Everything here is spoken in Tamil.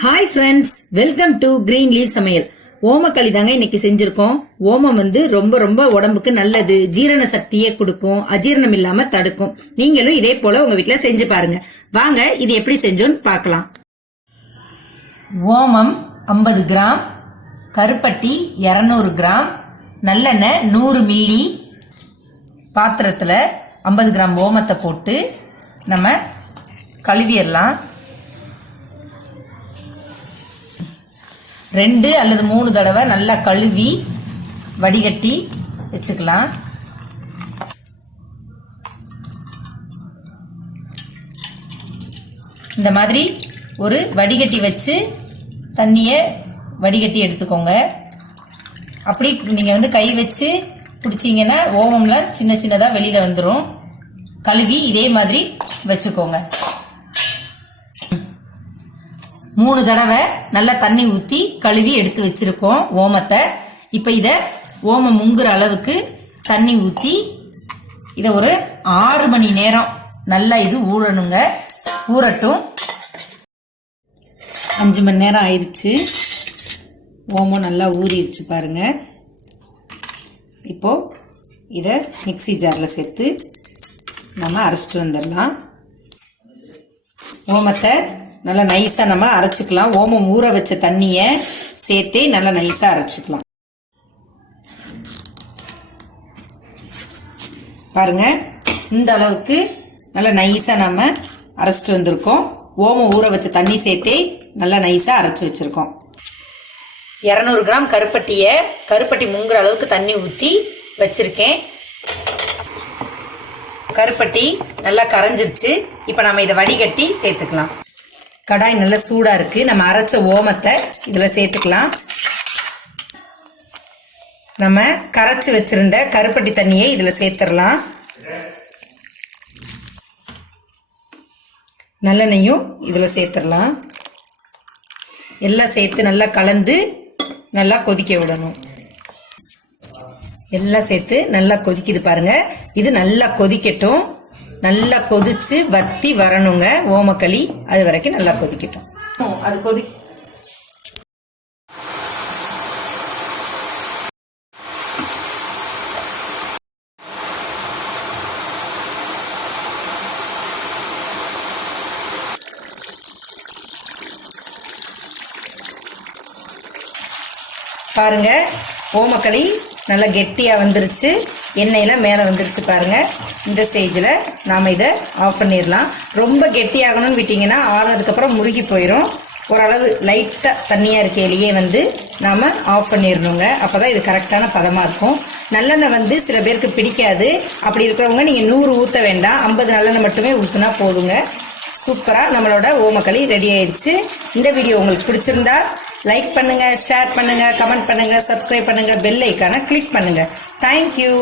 Hi friends welcome to green Lee சமையல் ஓமக்களி தாங்க இன்னைக்கு செஞ்சிருக்கோம். ஓமம் வந்து ரொம்ப ரொம்ப உடம்புக்கு நல்லது ஜீரண சக்தியே கொடுக்கும் அஜீரணம் இல்லாம தடுக்கும். நீங்களும் இதே போல உங்க வீட்டுல செஞ்சு பாருங்க. வாங்க இது எப்படி செஞ்சோன்னு பார்க்கலாம். ஓமம் ஐம்பது கிராம் கருப்பட்டி இரநூறு கிராம் நல்லெண்ணெய் நூறு மில்லி பாத்திரத்தில் ஐம்பது கிராம் ஓமத்தை போட்டு நம்ம கழுவிடலாம். ரெண்டு அல்லது மூணு தடவை நல்லா கழுவி வடிகட்டி வச்சுக்கலாம். இந்த மாதிரி ஒரு வடிகட்டி வச்சு தண்ணியை வடிகட்டி எடுத்துக்கோங்க. அப்படி நீங்கள் வந்து கை வச்சு பிடிச்சிங்கன்னா ஓமம்லாம் சின்ன சின்னதாக வெளியில் வந்துடும் கழுவி இதே மாதிரி வச்சுக்கோங்க. மூணு தடவை நல்லா தண்ணி ஊற்றி கழுவி எடுத்து வச்சிருக்கோம் ஓமத்தை. இப்போ இதை ஓமம் முங்குற அளவுக்கு தண்ணி ஊற்றி இதை ஒரு ஆறு மணி நேரம் நல்லா இது ஊறணுங்க. ஊறட்டும். அஞ்சு மணி நேரம் ஆயிடுச்சு ஓமம் நல்லா ஊறிடுச்சு பாருங்க. இப்போது இதை மிக்ஸி ஜாரில் சேர்த்து நம்ம அரைச்சிட்டு வந்துடலாம். ஓமத்தை நல்லா நைஸாக நம்ம அரைச்சிக்கலாம். ஓமம் ஊற வச்ச தண்ணியை சேர்த்தே நல்லா நைஸாக அரைச்சிக்கலாம். பாருங்க இந்த அளவுக்கு நல்லா நைஸாக நம்ம அரைச்சிட்டு வந்திருக்கோம். ஓமம் ஊற வச்ச தண்ணி சேர்த்தே நல்லா நைஸாக அரைச்சி வச்சுருக்கோம். இரநூறு கிராம் கருப்பட்டியை கருப்பட்டி முங்குற அளவுக்கு தண்ணி ஊற்றி வச்சுருக்கேன். கருப்பட்டி நல்லா கரைஞ்சிருச்சு. இப்போ நம்ம இதை வடிகட்டி சேர்த்துக்கலாம். கடாய் நல்லா சூடாக இருக்குது நம்ம அரைச்ச ஓமத்தை இதில் சேர்த்துக்கலாம். நம்ம கரைச்சி வச்சுருந்த கருப்பட்டி தண்ணியை இதில் சேர்த்துடலாம். நல்லெண்ணையும் இதில் சேர்த்துடலாம். எல்லாம் சேர்த்து நல்லா கலந்து நல்லா கொதிக்க விடணும். எல்லாம் சேர்த்து நல்லா கொதிக்குது பாருங்கள் இது நல்லா கொதிக்கட்டும். நல்லா கொதிச்சு வத்தி வரணுங்க. ஓமக்களி அது வரைக்கும் நல்லா கொதிக்கட்டும். அது கொதி பாருங்க ஓமக்களி நல்லா கெட்டியாக வந்துருச்சு. எண்ணெயெல்லாம் மேலே வந்துருச்சு பாருங்கள் இந்த ஸ்டேஜில் நாம் இதை ஆஃப் பண்ணிடலாம். ரொம்ப கெட்டியாகணும்னு விட்டிங்கன்னா ஆறுனதுக்கப்புறம் முழுகி போயிடும் ஓரளவு லைட்டாக தண்ணியாக இருக்கையிலேயே வந்து நாம் ஆஃப் பண்ணிடணுங்க. அப்போ தான் இது கரெக்டான பதமாக இருக்கும். நல்லெண்ணெய் வந்து சில பேருக்கு பிடிக்காது. அப்படி இருக்கிறவங்க நீங்கள் நூறு ஊற்ற வேண்டாம். ஐம்பது நல்லெண்ணெய் மட்டுமே ஊற்றுனா போதுங்க. சூப்பராக நம்மளோட ஓமக்களி ரெடி ஆயிடுச்சு. இந்த வீடியோ உங்களுக்கு பிடிச்சிருந்தா லைக் பண்ணுங்கள் ஷேர் பண்ணுங்கள் கமெண்ட் பண்ணுங்கள் சப்ஸ்கிரைப் பண்ணுங்கள் பெல் ஐக்கானை கிளிக் பண்ணுங்கள் தேங்க்யூ